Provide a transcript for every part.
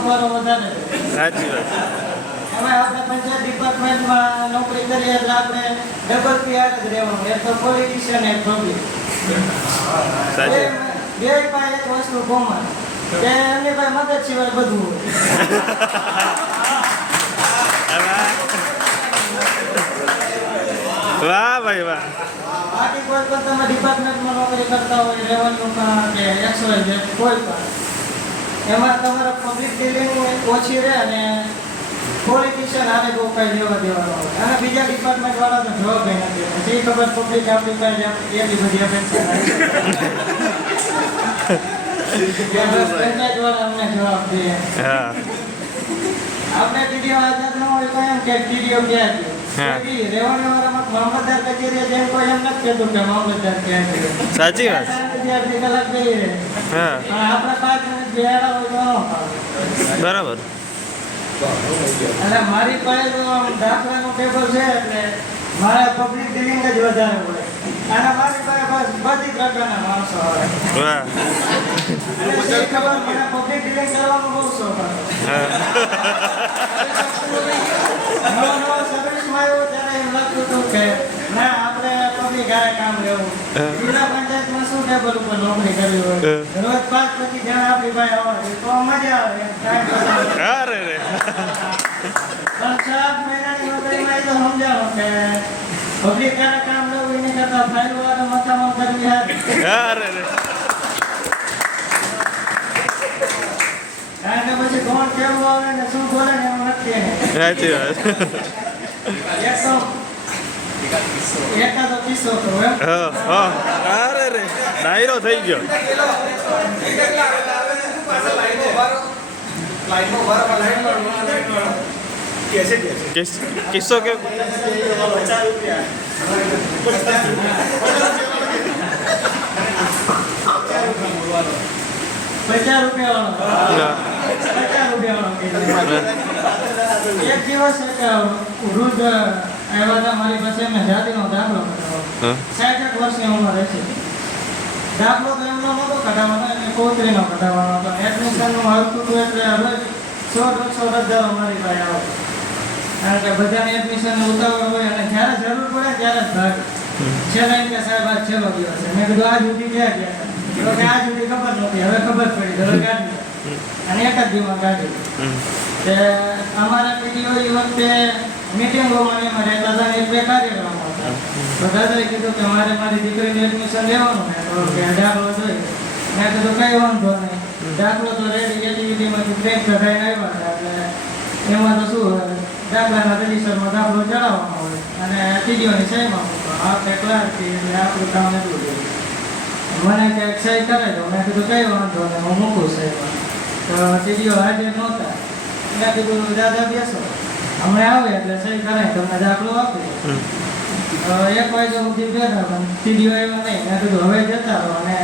નફારો વધારે છે. સાચી વાત. હવે આપણે પંચાયત ડિપાર્ટમેન્ટમાં નોકરી કરીએ એટલે આપણે ડબલ પીઆર જ રહેવાનું. એક તો પોલિટિશિયન, એક પબ્લિક. સાચી. બે પાસે એક વસ્તુ કોમન કે એમની પાસે મગજ સિવાય બધું હોય. વાહ ભાઈ વાહ. બાકી કોઈ પણ તમે ડિપાર્ટમેન્ટમાં નોકરી કરતા હોય, રેવન્યુમાં કે XYZ કોઈ પણ, એમાં તમારા પબ્લિક ડિલિંગ ઓછી રહે અને પોલિટિશિયન આને બહુ કઈ લેવા દેવાનો હોય. અને બીજા ડિપાર્ટમેન્ટ વાળા તો જવાબ નથી. જે ખબર પબ્લિક આપણી પાસે એટલી બધી અપેક્ષા પંચાયત વાળા અમને જવાબ દે. આપણે ટીડીઓ આઝાદ ન હોય તો એમ કે ટીડીઓ ક્યાં છે. રેવન્યુ વાળામાં મામલતદાર કચેરી જેમ કોઈ એમ નથી કહેતું કે મામલતદાર ક્યાં છે. સાચી વાત. કલાક જઈ રહે. આપણે 5 મિનિટ બેહાડા હોય તો ન ફાવે. બરાબર. અને મારી પાસે તો દાખલાનું ટેબલ છે એટલે મારે પબ્લિક ડિલિંગ જ વધારે પડે. અને મારી પાસે બધી પ્રકારના માણસો આવે. વાહ. અને ખબર મને પબ્લિક ડિલિંગ કરવાનો બહુ શોખ હતો. નવો સર્વિસમાં આવ્યો ત્યારે એમ લાગતું હતું કે ના આપણે પબ્લિક હારે કામ લેવું. જિલ્લા પંચાયતમાં શું ટેબલ ઉપર નોકરી કરવી હોય, રોજ 5-25 જણા આપણી પાસે આવે તો મજા આવે. અરે રે. પણ 7 મહિનાની નોકરીમાં તો સમજાવો કે પબ્લિક હારે કામ લેવું એની કરતા ફાઇલ વાળા માથામાં કરવી હારી. અરે રે. કારણ કે પછી કોણ કેવું આવે ને શું બોલે ને એમ નક્કી નહીં. સાચી વાત. એકાદો કિસ્સો તો એમ. અરે રે. ડાયરો થઈ ગયો. કિસ્સો કે 50 રૂપિયા વાળો. 50 રૂપિયા વાળો. એક દિવસ એક વૃદ્ધ આવ્યા હતા મારી પાસે. એમને જાતિનો દાખલો કઢાવવાનો. 60 વર્ષની ઉંમર હશે. દાખલો તો એમનો નહોતો કઢાવવાનો, એને કોતરીનો કઢાવવાનો હતો. એડમિશનનું આવતું હતું એટલે રોજ 100-150 રજાઓ મારી પાસે આવે. કારણ કે બધાને એડમિશન ઉતાવળ હોય અને જ્યારે જરૂર પડે ત્યારે જ ભાગે. છેલ્લે એમ કે સાહેબ આજ છેલ્લો દિવસ છે. મેં કીધું આ સુધી ક્યાં ગયા? તો કે આ સુધી ખબર નહોતી, હવે ખબર પડી, હવે કાઢી. અને એક જ દિવસમાં કાઢી. કે અમારા ટીડીઓ એ વખતે મિટિંગોમાં એમાં રહેતા હતા. એક 2 કાર્યક્રમો હતા. તો દાદાએ કીધું કે મારે મારી દીકરીનું એડમિશન લેવાનું. મેં તો કે દાખલો જોઈએ. મેં કીધું કંઈ વાંધો નહીં, દાખલો તો રેડી એટીવીટીમાંથી પ્રિન્ટ કઢાઈને આવ્યા હતા. એટલે એમાં તો શું હોય, દાખલાના રજીસ્ટરમાં દાખલો ચડાવવાનો હોય અને ટીડીઓની સહીમાં મૂકવાનો. આપણે ક્લાર્કી એટલે આપણું કામ એટલું જોઈએ. મને કે સહી કરાવી દો. મેં કીધું કંઈ વાંધો નહીં, હું મૂકું સહીમાં. તો ટીડીઓ હાજર નહોતા. મેં કીધું દાદા બેસો, હમણાં આવે એટલે સહી કરાવી તમને દાખલો આપી. 1 વાગ્યા સુધી બેઠા પણ ટીડીઓ આવ્યા નહીં. મેં કીધું હવે જતા રહો. અને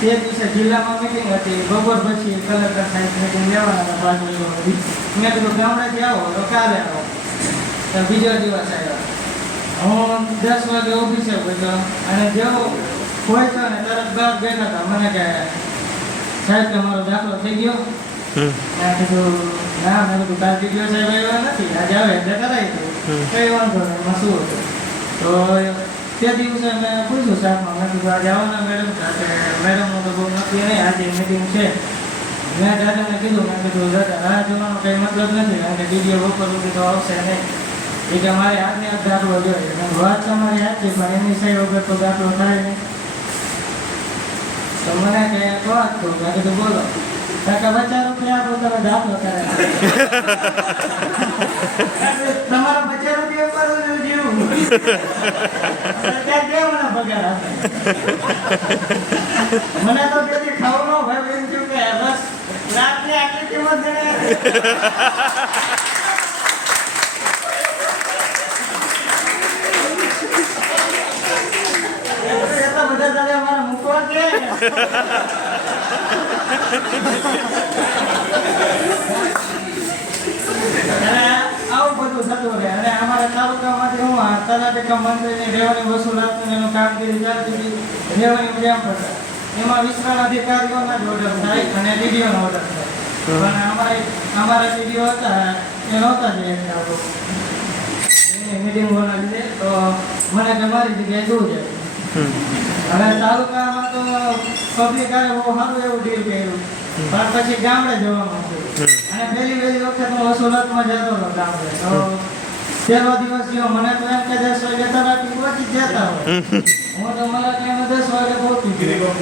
તે દિવસે જિલ્લામાં મિટિંગ હતી. બપોર પછી કલેક્ટર સાહેબ મિટિંગ લેવાના હતા 5 વાગ્યા. મેં કીધું ગામડેથી આવો તો કાલે આવો. તો બીજો દિવસ આવ્યો. હું 10 વાગે ઓફિસે ગયો અને જેવો પહોંચ્યો ને તરત બહાર બેઠા હતા. મને કે સાહેબ કે મારો દાખલો થઈ ગયો? મેં કીધું ના. મેં કીધું કાલ ટીડીઓ સાહેબ આવ્યા નથી, આજે આવે એટલે કરાવી દઉં. કંઈ વાંધો નહીં, એમાં શું હતું. તો તે દિવસે મેં પૂછ્યું સાહેબમાં. મેં કીધું આજે આવવાના મેડમ? મેડમનું તો બહુ નક્કી નહીં, આજે મિટિંગ છે. મેં દાદાને કીધું, મેં કીધું દાદા રાહ જોવાનો કંઈ મતલબ નથી, કારણ કે ટીડીઓ બપોર સુધી તો આવશે નહીં. એ કે મારે આજને આજ દાખલો જોઈએ. વાત તમારી સાચી, પણ એની સહી વગર તો દાખલો થાય નહીં. તો મને કે વાત કહું. મેં કીધું બોલો. કાકા 50 રૂપિયા આપો, તમે દાખલો કરે. તમારા 50 રૂપિયા પર જીવું. ત્યાં કેમ મને પગાર આપે? મને તો તેથી ખાવાનો ભાઈ એમ થયું કે બસ રાતની આટલી કિંમત ગણે. બધા દાદા મારા મૂકવા છે. આવું બધું થતું રહે. અને અમારા તાલુકામાંથી હું તલાટી મંત્રીની રેવન્યુ વસૂલાતની એનું કામગીરી ચાલતી હતી. રેવન્યુ જેમ પડતા એમાં વિસ્તરણ અધિકારીઓના જ ઓર્ડર થાય અને ડીડીઓનો ઓર્ડર થાય. પણ અમારા સીડીઓ હતા એ નહોતા જે મીટિંગ બોલવા લીધે તો મને કે મારી જગ્યાએ દૂર જાય. હવે તાલુકામાં તો પબ્લિક આવે બહુ સારું એવું ડીલ કર્યું પણ પછી ગામડે જવાનું હતું અને પહેલી વખત હું વસુલાતમાં જતો હતો ગામડે તો પહેલો દિવસ ગયો મને તો એમ કે 10 વાગે તરાટી પહોંચી જ જતા હોય હું તો મારા ટાઈમે 10 વાગે પહોંચી ગયો.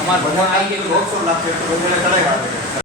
અમારા ભગવાન આવી ગયેલું 100 લાખ